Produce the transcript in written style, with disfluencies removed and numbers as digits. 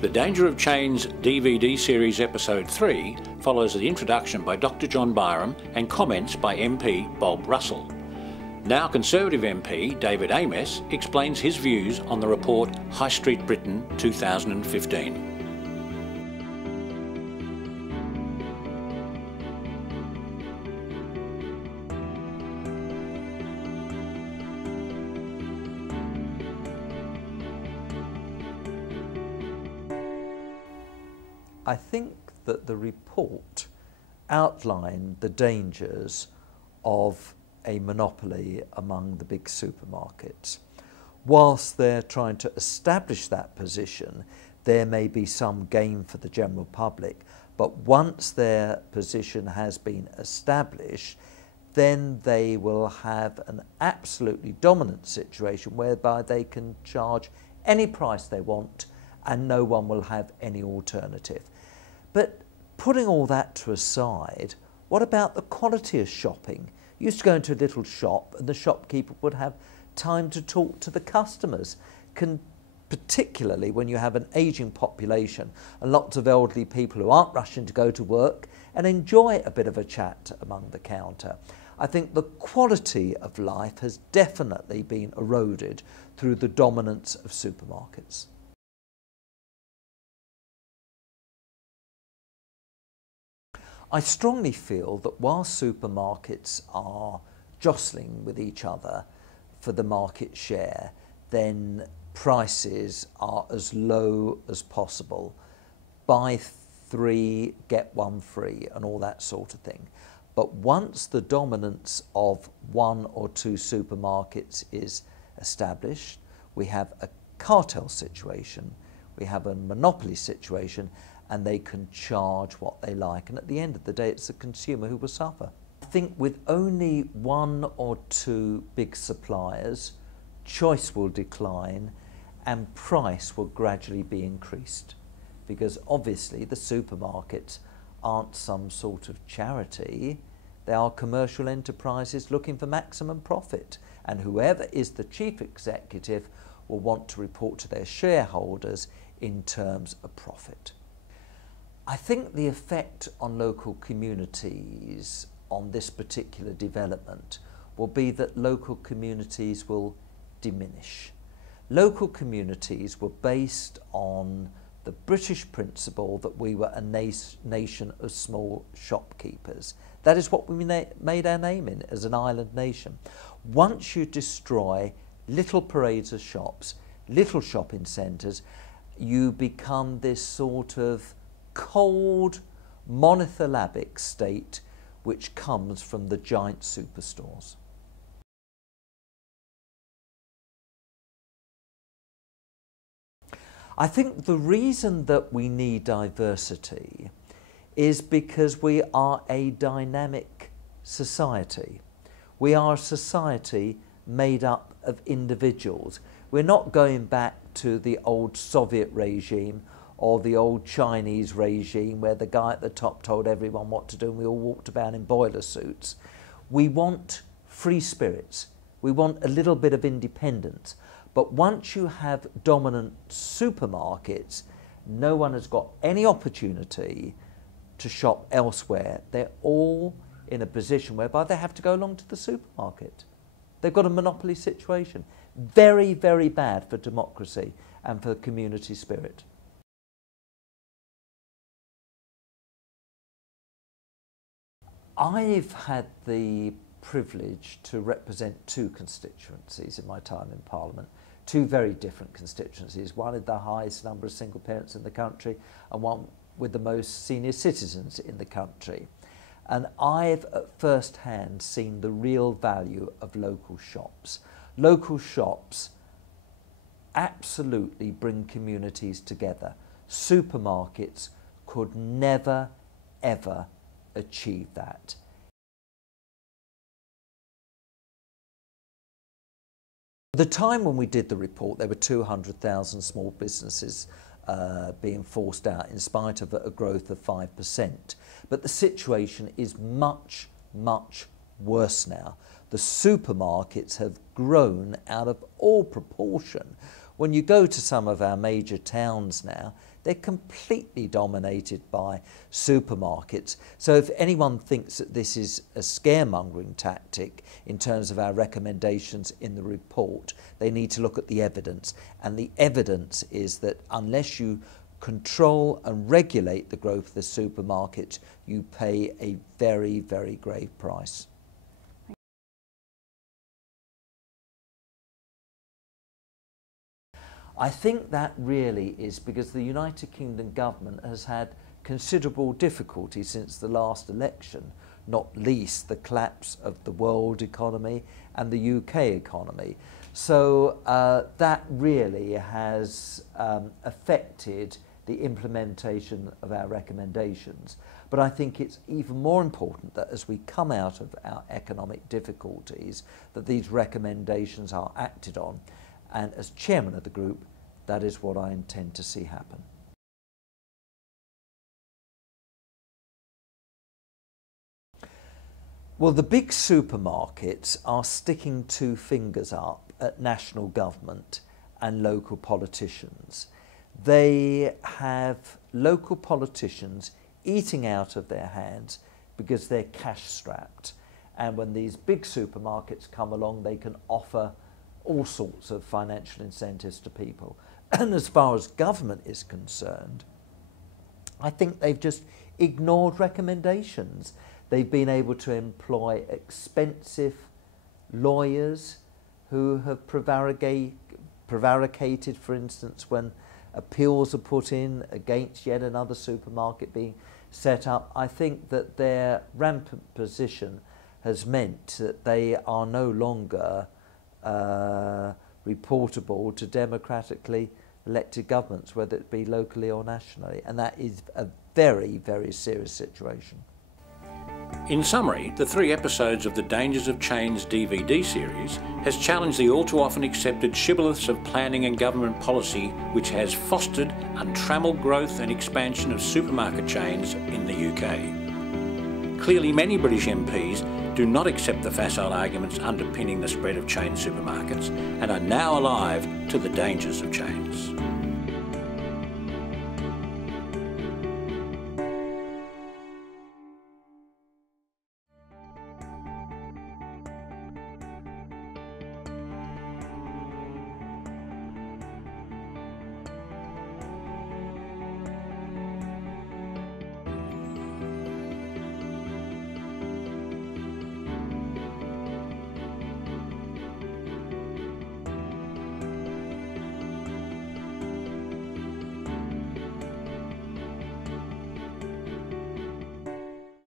The Danger of Chains DVD series episode 3 follows the introduction by Dr. John Byram and comments by MP Bob Russell. Now Conservative MP David Amess explains his views on the report High Street Britain 2015. I think that the report outlined the dangers of a monopoly among the big supermarkets. Whilst they're trying to establish that position, there may be some gain for the general public, but once their position has been established, then they will have an absolutely dominant situation whereby they can charge any price they want and no one will have any alternative. But putting all that to aside, what about the quality of shopping? You used to go into a little shop and the shopkeeper would have time to talk to the customers, particularly when you have an ageing population and lots of elderly people who aren't rushing to go to work and enjoy a bit of a chat among the counter. I think the quality of life has definitely been eroded through the dominance of supermarkets. I strongly feel that while supermarkets are jostling with each other for the market share, then prices are as low as possible. Buy 3, get 1 free and all that sort of thing. But once the dominance of 1 or 2 supermarkets is established, we have a cartel situation, we have a monopoly situation, and they can charge what they like. And at the end of the day, it's the consumer who will suffer. I think with only 1 or 2 big suppliers, choice will decline and price will gradually be increased. Because obviously the supermarkets aren't some sort of charity. They are commercial enterprises looking for maximum profit. And whoever is the chief executive will want to report to their shareholders in terms of profit. I think the effect on local communities on this particular development will be that local communities will diminish. Local communities were based on the British principle that we were a nation of small shopkeepers. That is what we made our name in as an island nation. Once you destroy little parades of shops, little shopping centres, you become this sort of cold, monosyllabic state which comes from the giant superstores. I think the reason that we need diversity is because we are a dynamic society. We are a society made up of individuals. We're not going back to the old Soviet regime or the old Chinese regime where the guy at the top told everyone what to do and we all walked about in boiler suits. We want free spirits. We want a little bit of independence. But once you have dominant supermarkets, no one has got any opportunity to shop elsewhere. They're all in a position whereby they have to go along to the supermarket. They've got a monopoly situation. Very, very bad for democracy and for community spirit. I've had the privilege to represent 2 constituencies in my time in Parliament, 2 very different constituencies, one with the highest number of single parents in the country and one with the most senior citizens in the country. And I've at first hand seen the real value of local shops. Local shops absolutely bring communities together. Supermarkets could never, ever achieve that. At the time when we did the report, there were 200,000 small businesses being forced out in spite of a growth of 5%. But the situation is much, much worse now. The supermarkets have grown out of all proportion. When you go to some of our major towns now, they're completely dominated by supermarkets. So if anyone thinks that this is a scaremongering tactic in terms of our recommendations in the report, they need to look at the evidence. And the evidence is that unless you control and regulate the growth of the supermarkets, you pay a very, very grave price. I think that really is because the United Kingdom government has had considerable difficulty since the last election, not least the collapse of the world economy and the UK economy. So that really has affected the implementation of our recommendations. But I think it's even more important that as we come out of our economic difficulties, that these recommendations are acted on. And as chairman of the group, that is what I intend to see happen. Well, the big supermarkets are sticking two fingers up at national government and local politicians. They have local politicians eating out of their hands because they're cash strapped. And when these big supermarkets come along, they can offer all sorts of financial incentives to people. And as far as government is concerned, I think they've just ignored recommendations. They've been able to employ expensive lawyers who have prevaricated, for instance, when appeals are put in against yet another supermarket being set up. I think that their rampant position has meant that they are no longer reportable to democratically elected governments, whether it be locally or nationally, and that is a very, very serious situation. In summary, the 3 episodes of the Dangers of Chains DVD series has challenged the all too often accepted shibboleths of planning and government policy which has fostered untrammelled growth and expansion of supermarket chains in the UK. Clearly many British MPs do not accept the facile arguments underpinning the spread of chain supermarkets and are now alive to the dangers of chains.